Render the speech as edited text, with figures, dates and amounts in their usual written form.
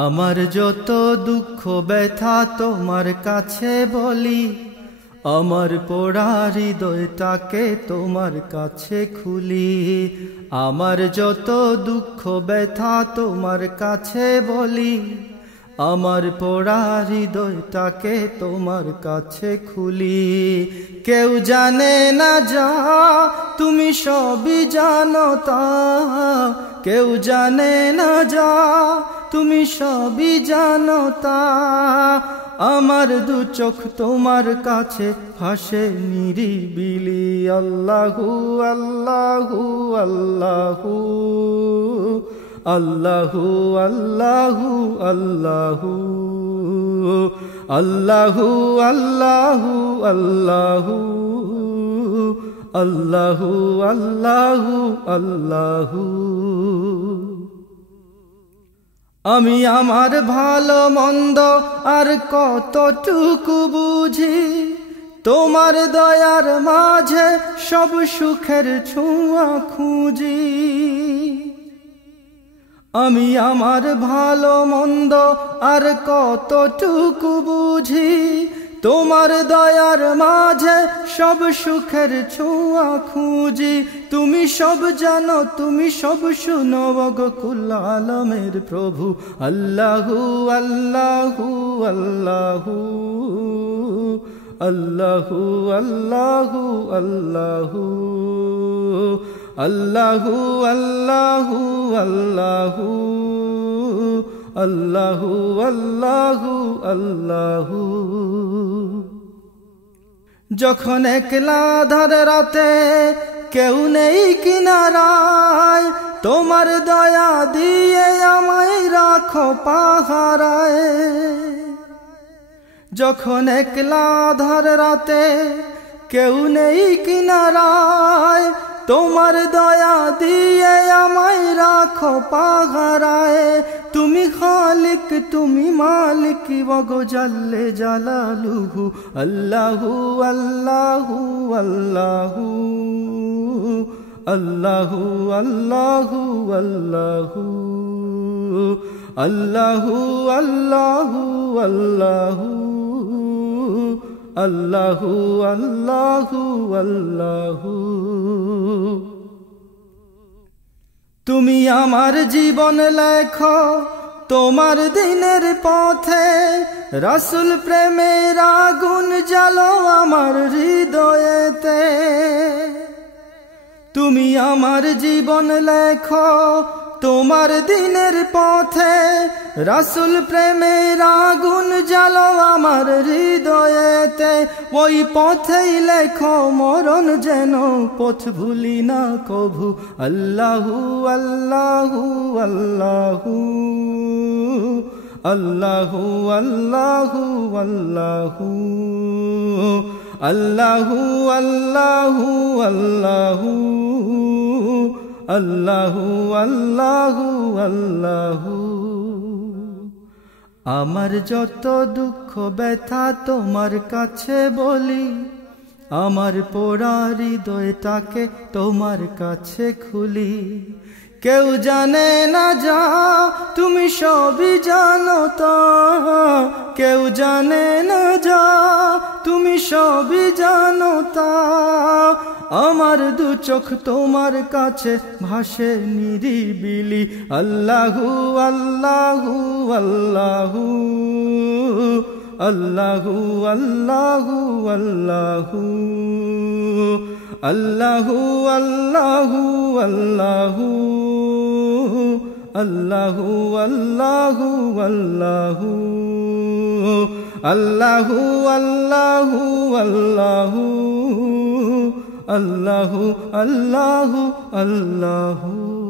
আমার যত দুঃখ ব্যথা তোমার কাছে বলি, আমার পোড়া হৃদয়টাকে তোমার কাছে খুলি। আমার যত দুঃখ ব্যথা তোমার কাছে বলি, আমার পোড়া হৃদয়টাকে তোমার কাছে খুলি। কেউ জানে না যা তুমি সবই জানো তা, কেউ জানে না যা তুমি সবই জানো তা। আমার দু চোখ তোমার কাছে ভাসে নিরিবিলি। আল্লাহু আল্লাহু আল্লাহু আল্লাহু আল্লাহু আল্লাহু আল্লাহু আল্লাহু আল্লাহু আল্লাহু আল্লাহু আল্লাহু। আমি আমার ভালো মন্দ আর কতটুকু বুঝি, তোমার দয়ার মাঝে সব সুখের ছোঁয়া খুঁজি। আমি আমার ভালো মন্দ আর কতটুকু বুঝি, তোমার দয়ার মাঝে সব সুখের ছোঁয়া খুঁজি। তুমি সব জানো, তুমি সব শুনো গো কুল আলমের প্রভু। আল্লাহু আল্লাহু আল্লাহু আল্লাহু আল্লাহু আল্লাহু আল্লাহু আল্লাহু আল্লাহু আল্লাহু আল্লাহু আল্লাহু। যখন একলা ধার রাতে কেউ নেই কিনারায়, তোমার দয়া দিয়ে আমায় রাখো পাহারায়। যখন একলা ধার রাতে কেউ নেই কিনারায়, তোমার দয়া দিয়ে আমায় রাখো পাহারায়। তুমি খালিক তুমি মালিক ওগো জাল্লে জালালুহু। আল্লাহু আল্লাহু আল্লাহু আল্লাহু আল্লাহু আল্লাহু আল্লাহু আল্লাহু আল্লাহু আল্লাহু আল্লাহু আল্লাহু। তুমি আমার জীবন লেখো তোমার দিনের পথে, রাসূল প্রেমের আগুন জ্বালো আমার হৃদয়েতে। তুমি আমার জীবন লেখো তোমার দিনের পথে, রাসূল প্রেমের আগুন জ্বালো আমার হৃদয়েতে। ওই পথেই লেখো মরণ যেন পথ ভুলি না কভু। আল্লাহু আল্লাহু আল্লাহু আল্লাহু আল্লাহু আল্লাহু আল্লাহু আল্লাহু আল্লাহু আল্লাহু আল্লাহু আল্লাহু। আমার যত দুঃখ ব্যথা তোমার কাছে বলি, আমার পোড়া হৃদয়টাকে তোমার কাছে খুলি। কেউ জানে না যা তুমি সবই জানো তা, কেউ জানে না যা তুমি সবই জানো তা। আমার দু চোখ তোমার কাছে ভাসে নিরিবিলি। আল্লাহু আল্লাহু আল্লাহু আল্লাহু আল্লাহু আল্লাহু আল্লাহু আল্লাহু আল্লাহু আল্লাহু আল্লাহু আল্লাহু আল্লাহু আল্লাহু আল্লাহু আল্লাহু আল্লাহু আল্লাহু।